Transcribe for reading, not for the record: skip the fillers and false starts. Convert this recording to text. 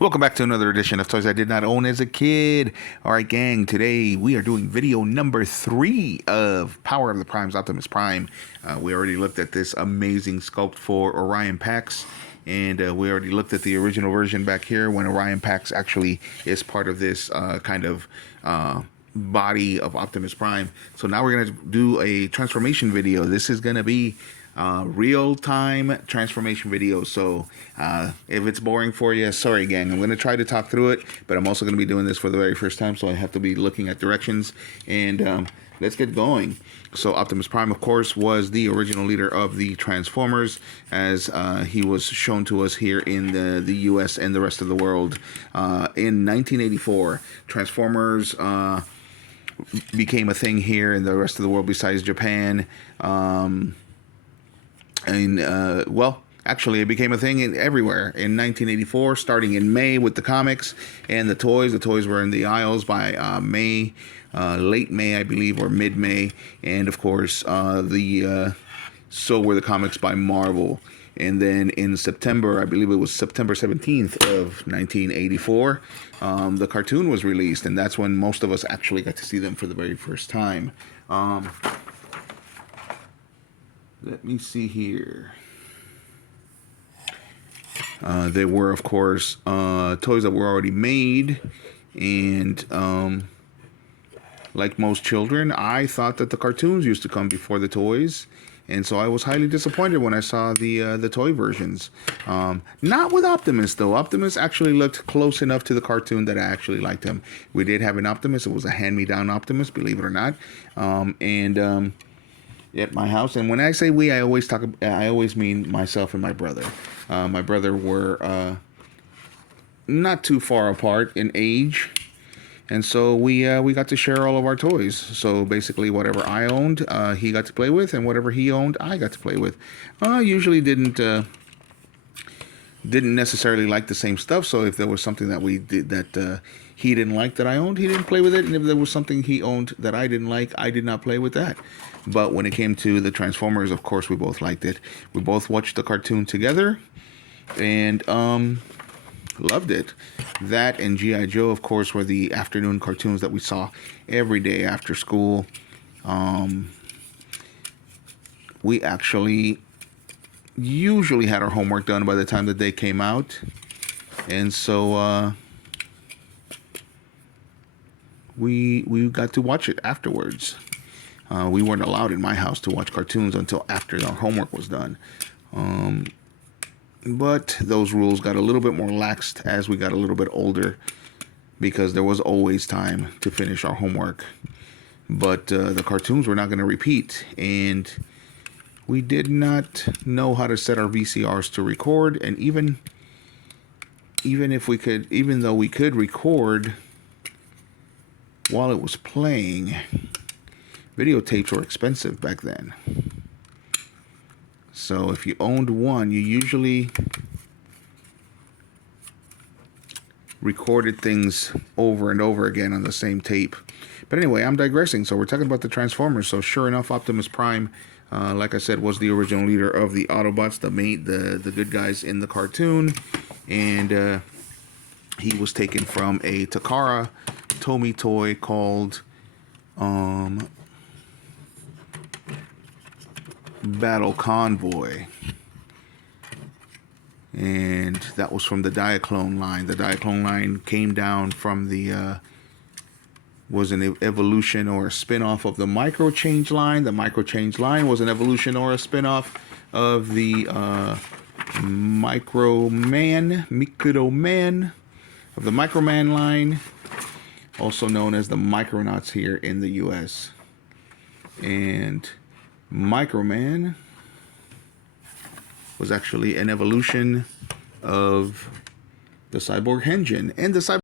Welcome back to another edition of Toys I Did Not Own as a Kid. Alright gang, today we are doing video number 3 of Power of the Primes, Optimus Prime. We already looked at this amazing sculpt for Orion Pax, and we already looked at the original version back here when Orion Pax actually is part of this kind of body of Optimus Prime. So now we're going to do a transformation video. This is going to be real-time transformation video. So if it's boring for you, sorry gang, I'm going to try to talk through it, but I'm also going to be doing this for the very first time, so I have to be looking at directions. And let's get going. So Optimus Prime, of course, was the original leader of the Transformers, as he was shown to us here in the US and the rest of the world. In 1984, Transformers became a thing here in the rest of the world besides Japan. Well, actually, it became a thing everywhere in 1984, starting in May with the comics and the toys. The toys were in the aisles by May, late May, I believe, or mid-May. And, of course, so were the comics by Marvel. And then in September, I believe it was September 17th of 1984, the cartoon was released. And that's when most of us actually got to see them for the very first time. Let me see here. There were, of course, toys that were already made, and like most children, I thought that the cartoons used to come before the toys, and so I was highly disappointed when I saw the toy versions. Not with Optimus, though. Optimus actually looked close enough to the cartoon that I actually liked him. We did have an Optimus. It was a hand-me-down Optimus, believe it or not, at my house. And when I say we, I always mean myself and my brother. My brother were not too far apart in age, and so we got to share all of our toys. So basically, whatever I owned, he got to play with, and whatever he owned, I got to play with. Usually didn't necessarily like the same stuff. So if there was something that we did that he didn't like that I owned, he didn't play with it. And if there was something he owned that I didn't like, I did not play with that. But when it came to the Transformers, of course, we both liked it. We both watched the cartoon together and loved it. That and G.I. Joe, of course, were the afternoon cartoons that we saw every day after school. We actually usually had our homework done by the time the day came out. And so we got to watch it afterwards. We weren't allowed in my house to watch cartoons until after our homework was done. But those rules got a little bit more laxed as we got a little bit older, because there was always time to finish our homework. But the cartoons were not going to repeat, and we did not know how to set our VCRs to record. And even though we could record while it was playing, videotapes were expensive back then. So if you owned one, you usually recorded things over and over again on the same tape. But anyway, I'm digressing. So we're talking about the Transformers. So sure enough, Optimus Prime, like I said, was the original leader of the Autobots, the good guys in the cartoon. And he was taken from a Takara Tomy toy called Battle Convoy, and that was from the Diaclone line. The Diaclone line came down from the was an evolution or a spin-off of the Micro Change line. The Micro Change line was an evolution or a spin-off of the Micro Man of the Microman line, also known as the Micronauts here in the US. And Microman was actually an evolution of the Cyborg Engine, and the Cyborg